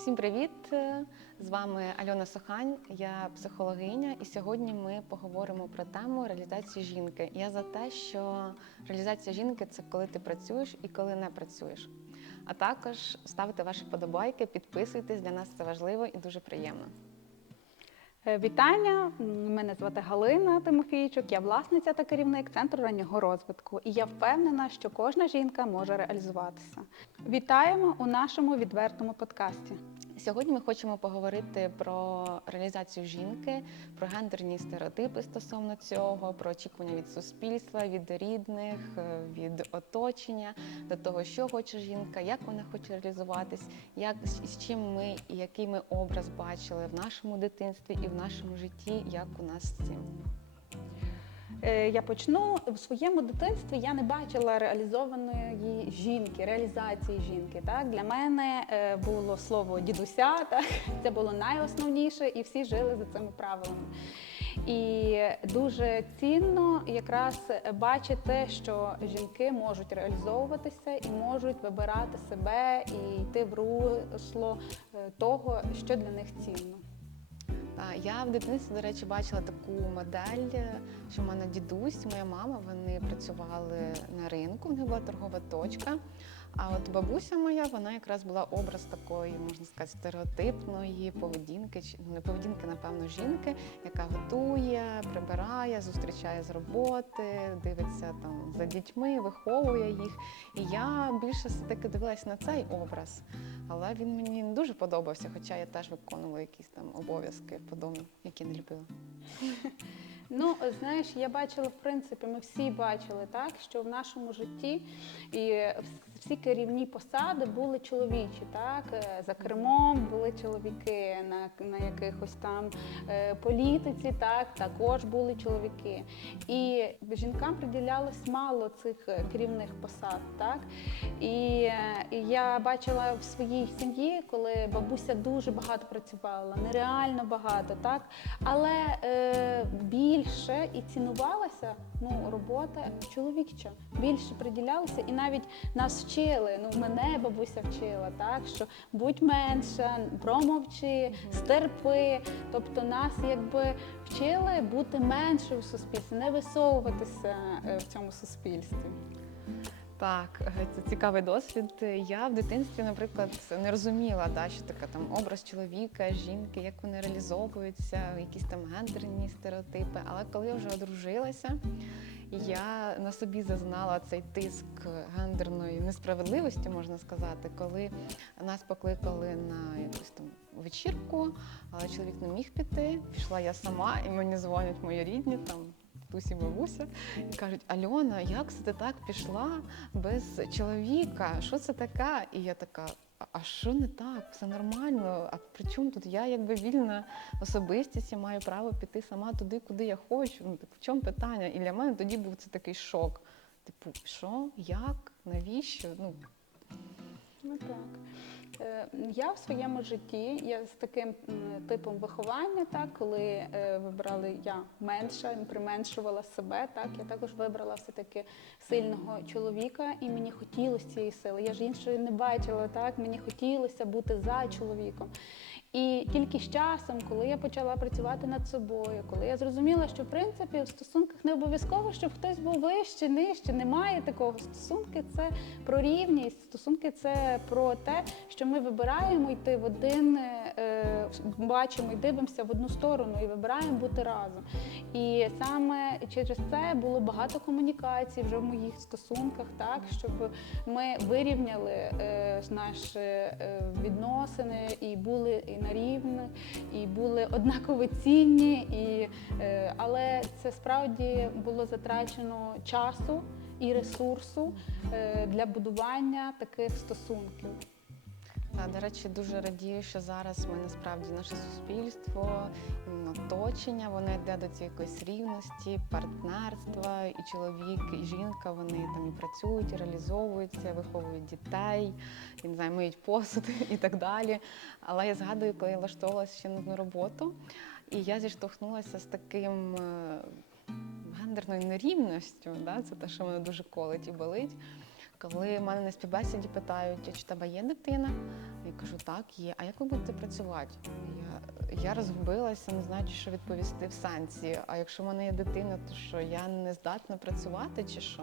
Всім привіт! З вами Альона Сохань, я психологиня, і сьогодні ми поговоримо про тему реалізації жінки. Я за те, що реалізація жінки це коли ти працюєш і коли не працюєш. А також ставте ваші подобайки, підписуйтесь, для нас це важливо і дуже приємно. Е, Вітання! Мене звати Галина Тимофійчук, я власниця та керівник центру раннього розвитку. І я впевнена, що кожна жінка може реалізуватися. Вітаємо у нашому відвертому подкасті. Сьогодні ми хочемо поговорити про реалізацію жінки, про гендерні стереотипи стосовно цього, про очікування від суспільства, від рідних, е, від оточення, до того, що хоче жінка, як вона хоче реалізуватись, як з чим ми і який ми образ бачили в нашому дитинстві і в нашому житті, як у нас з цим. Е, Я почну в своєму дитинстві. Я не бачила реалізованої жінки, реалізації жінки. Так для мене е, було слово дідуся. Так це було найосновніше, і всі жили за цими правилами. І дуже цінно якраз бачити, що жінки можуть реалізовуватися і можуть вибирати себе і йти в русло е, того, що для них цінно. Я в дитинстві, до речі, бачила таку модель, що в мене дідусь, моя мама, вони працювали на ринку, в них була торгова точка. А от бабуся моя, вона якраз була образ такої, можна сказати, стереотипної поведінки, ну, не поведінки, напевно, жінки, яка готує, прибирає, зустрічає з роботи, дивиться там за дітьми, виховує їх. І я більше все-таки дивилась на цей образ. Але він мені не дуже подобався, хоча я теж виконувала якісь там обов'язки по дому, які не любила. Ну, знаєш, я бачила, в принципі, ми всі бачили так, що в нашому житті і всі керівні посади були чоловічі, так Е, за кермом були чоловіки, на, на якихось там е, політиці, так також були чоловіки. І жінкам приділялось мало цих е, керівних посад, так і, і я бачила в своїй сім'ї, коли бабуся дуже багато працювала, нереально багато, так але е, більше і цінувалася ну, робота чоловіча. Більше приділялося, і навіть нас вчили. Ну, мене бабуся вчила, так що будь менша, промовчи, стерпи. Тобто нас якби вчили бути меншою в суспільстві, не висовуватися е, в цьому суспільстві. Так, е, це цікавий досвід. Я в дитинстві, наприклад, не розуміла, да, що таке там образ чоловіка, жінки, як вони реалізовуються, якісь там гендерні стереотипи. Але коли я вже одружилася, я на собі зазнала цей тиск гендерної несправедливості, можна сказати, коли нас покликали на якусь там вечірку, але чоловік не міг піти. Пішла я сама, і мені дзвонять мої рідні там. Тусі бабуся і кажуть: Альона, як це ти так пішла без чоловіка? Що це таке? І я така. «А- що не так? Все нормально. А при чому тут я якби вільна особистість, я маю право піти сама туди, куди я хочу. Ну так в чому питання? І для мене тоді був це такий шок. Типу, що, як, навіщо? Ну Ну так. Е, Я в своєму житті я з таким типом виховання, так коли е, вибрали я менша, применшувала себе, так я також вибрала все таки сильного чоловіка, і мені хотілося цієї сили. Я ж іншої не бачила, так мені хотілося бути за чоловіком. І тільки з часом, коли я почала працювати над собою, коли я зрозуміла, що в принципі в стосунках не обов'язково, щоб хтось був вище, нижче, немає такого. Стосунки це про рівність, стосунки це про те, що ми вибираємо йти в один, е, бачимо і дивимося в одну сторону і вибираємо бути разом. І саме через це було багато комунікацій вже в моїх стосунках, так щоб ми вирівняли е, наші е, відносини і були і на рівні, і були однаково цінні. І, е, але це справді було затрачено часу і ресурсу е, для будування таких стосунків. До речі, дуже радію, що зараз ми насправді наше суспільство, оточення, воно йде до цієї якоїсь рівності, партнерства, і чоловік, і жінка вони там і працюють, і реалізовуються, виховують дітей, і не знаю, миють посуд і так далі. Але я згадую, коли я влаштовувалася ще на одну роботу, і я зіштовхнулася з таким. е, Гендерною нерівністю, да, це те, що мене дуже колить і болить. Коли в мене на співбесіді питають, чи тебе є дитина, Я кажу, так, є. А як ви будете працювати? Я, я розгубилася, не знаю, що відповісти в сенсі. А якщо в мене є дитина, то що я не здатна працювати чи що?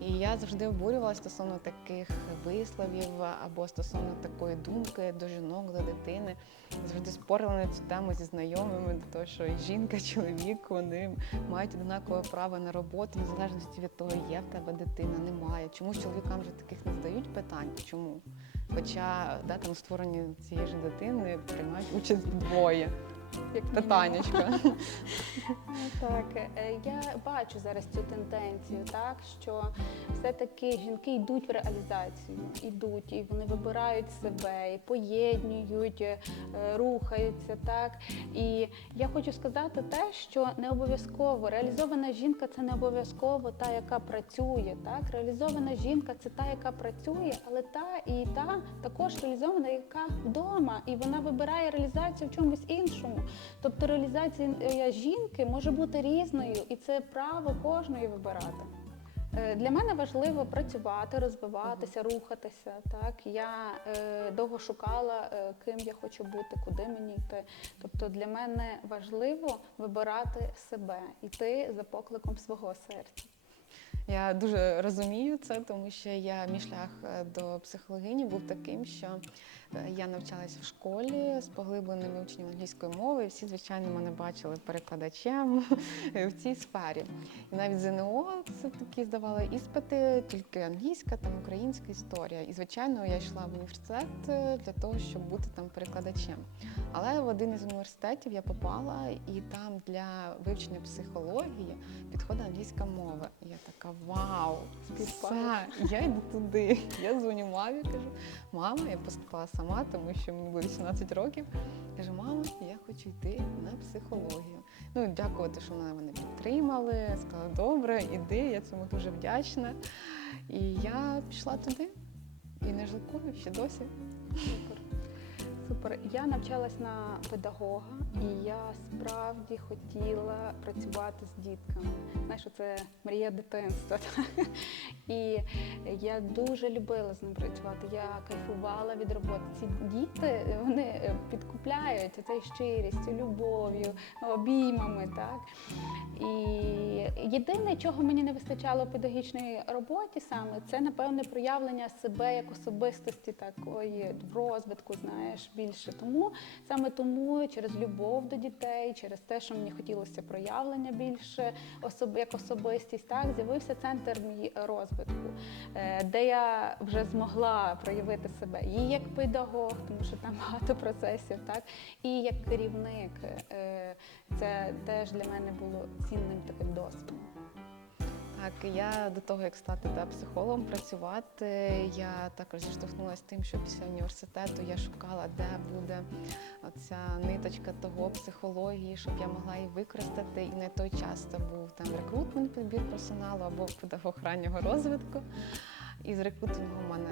І я завжди обурювалася стосовно таких висловів або стосовно такої думки до жінок, до дитини. Завжди спорила на цю тему зі знайомими, до того, що і жінка, і чоловік вони мають однакове право на роботу, в незалежності від того, є в тебе дитина, немає. Чому чоловікам вже таких не задають питань? Чому? Хоча да, там в створенні цієї ж дитини приймають участь двоє. Як мінімум. Так, е, я бачу зараз цю тенденцію, так що все-таки жінки йдуть в реалізацію, йдуть, і вони вибирають себе, і поєднують, е, рухаються. Так і я хочу сказати те, що не обов'язково реалізована жінка це не обов'язково та, яка працює. Так, реалізована жінка це та, яка працює, але та і та також реалізована, яка вдома, і вона вибирає реалізацію в чомусь іншому. Тобто реалізація жінки може бути різною, і це право кожної вибирати. Е, Для мене важливо працювати, розвиватися, рухатися. Так я е, довго шукала, е, ким я хочу бути, куди мені йти. Тобто для мене важливо вибирати себе, йти за покликом свого серця. Я дуже розумію це, тому що я мій шлях е, до психологині був таким, що е, я навчалася в школі з поглибленим вивченням англійської мови. і Всі, звичайно, мене бачили перекладачем в цій сфері. І навіть ЗНО це такі здавала іспити, тільки англійська, там українська історія. І звичайно, я йшла в університет е, для того, щоб бути там перекладачем. Але в один із університетів я попала, і там для вивчення психології підходить англійська мова. Я така вау, все, я йду туди. Я дзвоню мамі, кажу, мама, я поступала сама, тому що мені було 18 років. Кажу, мама, я хочу йти на психологію. Ну, дякувати, що вона мене підтримали. Сказала, добре, іди, я цьому дуже вдячна. І я пішла туди і не жалкую ще досі. Супер. Я навчалась на педагога, і я справді хотіла працювати з дітками. Знаєш, це мрія дитинства. так? І я дуже любила з ним працювати. Я кайфувала від роботи. Ці діти вони е, підкупляють цією щирістю, любов'ю, обіймами. Так? І єдине, чого мені не вистачало в педагогічній роботі саме, це напевне проявлення себе як особистості такої в розвитку, знаєш, більше. Тому саме тому через любов до дітей, через те, що мені хотілося проявлення більше особ, як особистість, так з'явився центр мій розвитку, е, де я вже змогла проявити себе і як педагог, тому що там багато процесів, так і як керівник. Е, Це теж для мене було цінним таким досвідом. Так, я до того, як стати та психологом, працювати, я також зіштовхнулася тим, що після університету я шукала, де буде ця ниточка того психології, щоб я могла її використати. І на той час це був там рекрутмент, підбір персоналу або педагог раннього розвитку. І з рекрутингом у мене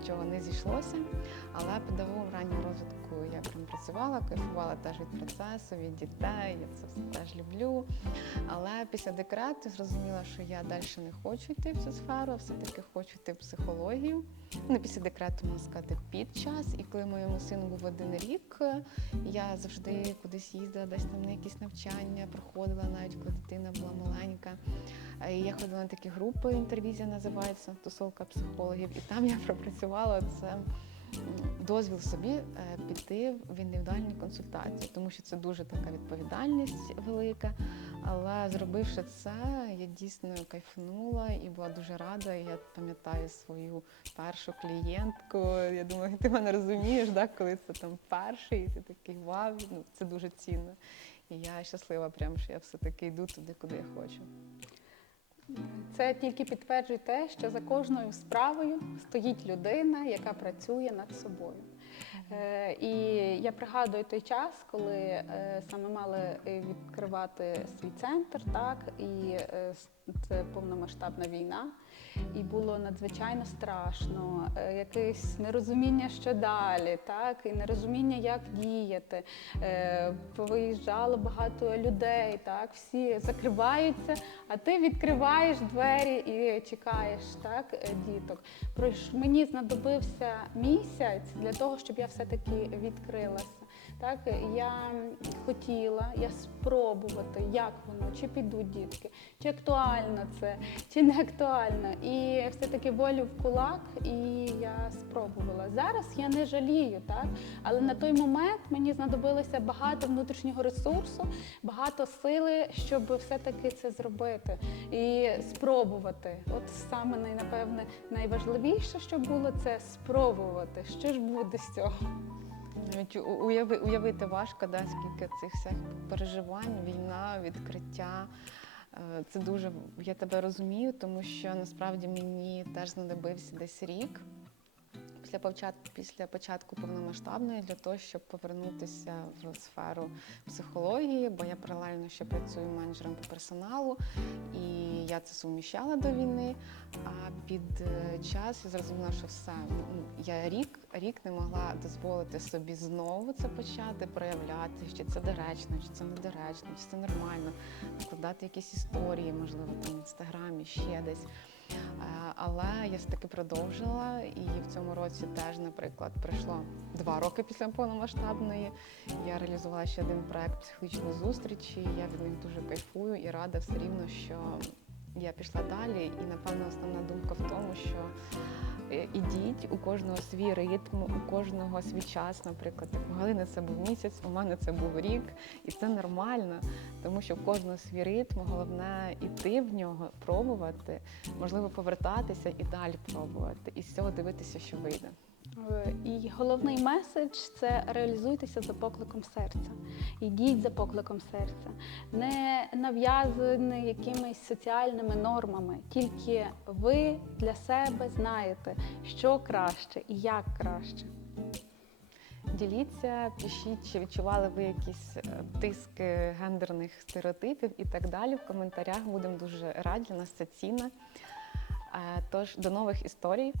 нічого не зійшлося, але педагогом раннього розвитку я прям працювала, кайфувала теж від процесу, від дітей, я це все теж люблю. Але після декрету зрозуміла, що я далі не хочу йти в цю сферу, все-таки хочу йти в психологію. Ну, після декрету, можна сказати, під час. І коли моєму сину був один рік, я завжди кудись їздила, десь там на якісь навчання, проходила навіть коли дитина була маленька. Е, і Я ходила на такі групи, інтервізія називається, тусовка психологів, і там я пропрацювала це дозвіл собі е, піти в індивідуальні консультації, тому що це дуже така відповідальність велика. Але зробивши це, я дійсно кайфанула і була дуже рада. Я пам'ятаю свою першу клієнтку. Я думаю, ти мене розумієш, да, коли це там перший, і ти такий вау, ну це дуже цінно. І я щаслива, прям, що я все-таки йду туди, куди я хочу. Це тільки підтверджує те, що за кожною справою стоїть людина, яка працює над собою. Е, і я пригадую той час, коли е, саме мали відкривати свій центр, так і е, це повномасштабна війна. і було надзвичайно страшно, якесь нерозуміння, що далі, так, і нерозуміння, як діяти. Виїжджало багато людей, так, всі закриваються, а ти відкриваєш двері і чекаєш так, діток. Мені знадобився місяць для того, щоб я все-таки відкрилася. Так, я хотіла я спробувати, як воно, чи підуть дітки, чи актуально це, чи не актуально. І все-таки волю в кулак, і я спробувала. Зараз я не жалію, так? але на той момент мені знадобилося багато внутрішнього ресурсу, багато сили, щоб все-таки це зробити і спробувати. От саме напевне найважливіше, що було, це спробувати. Що ж буде з цього? Навіть уяви, уявити важко, да, скільки цих всіх переживань, війна, відкриття. Е, Це дуже я тебе розумію, тому що насправді мені теж знадобився десь рік після після початку повномасштабної для того, щоб повернутися в сферу психології, бо я паралельно ще працюю менеджером по персоналу, і я це суміщала до війни. А під е, час я зрозуміла, що все ну, я рік, рік не могла дозволити собі знову це почати проявляти, чи це доречно, чи це недоречно, чи це нормально, складати якісь історії, можливо, там в інстаграмі, ще десь. Е, Але я все таки продовжила, і в цьому році теж, наприклад, пройшло два роки після повномасштабної. Я реалізувала ще один проект психологічної зустрічі. Я від них дуже кайфую і рада все рівно, що я пішла далі. І напевно основна думка в тому, що ідіть, у кожного свій ритм, у кожного свій час. Наприклад, у Галини це був місяць, у мене це був рік, і це нормально, тому що в кожного свій ритм. Головне іти в нього, пробувати, можливо, повертатися і далі пробувати, і з цього дивитися, що вийде. Е, І головний меседж це реалізуйтеся за покликом серця. Ідіть за покликом серця, не нав'язані якимись соціальними нормами. Тільки ви для себе знаєте, що краще і як краще. Діліться, пишіть, чи відчували ви якісь е, тиски гендерних стереотипів і так далі. В коментарях будемо дуже раді, для нас це цінно. Е, Тож до нових історій.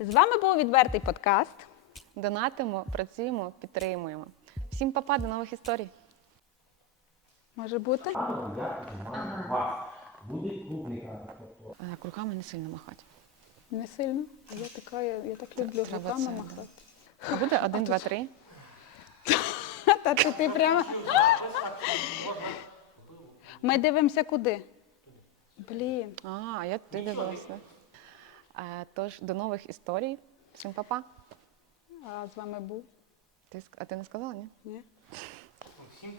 З вами був відвертий подкаст. Донатимо, працюємо, підтримуємо. Всім папа, до нових історій. Може бути? Буде публіка. Тобто Е, Руками не сильно махати. Не сильно. Я така, я, я так люблю Треба руками це, махати. А буде один, два, три. Та ти, ти прямо. Ми дивимося куди? Блін. А, а я ти дивилася. Тож до нових історій. Всім папа. А з вами був? Ти а ти не сказала, ні? Ні?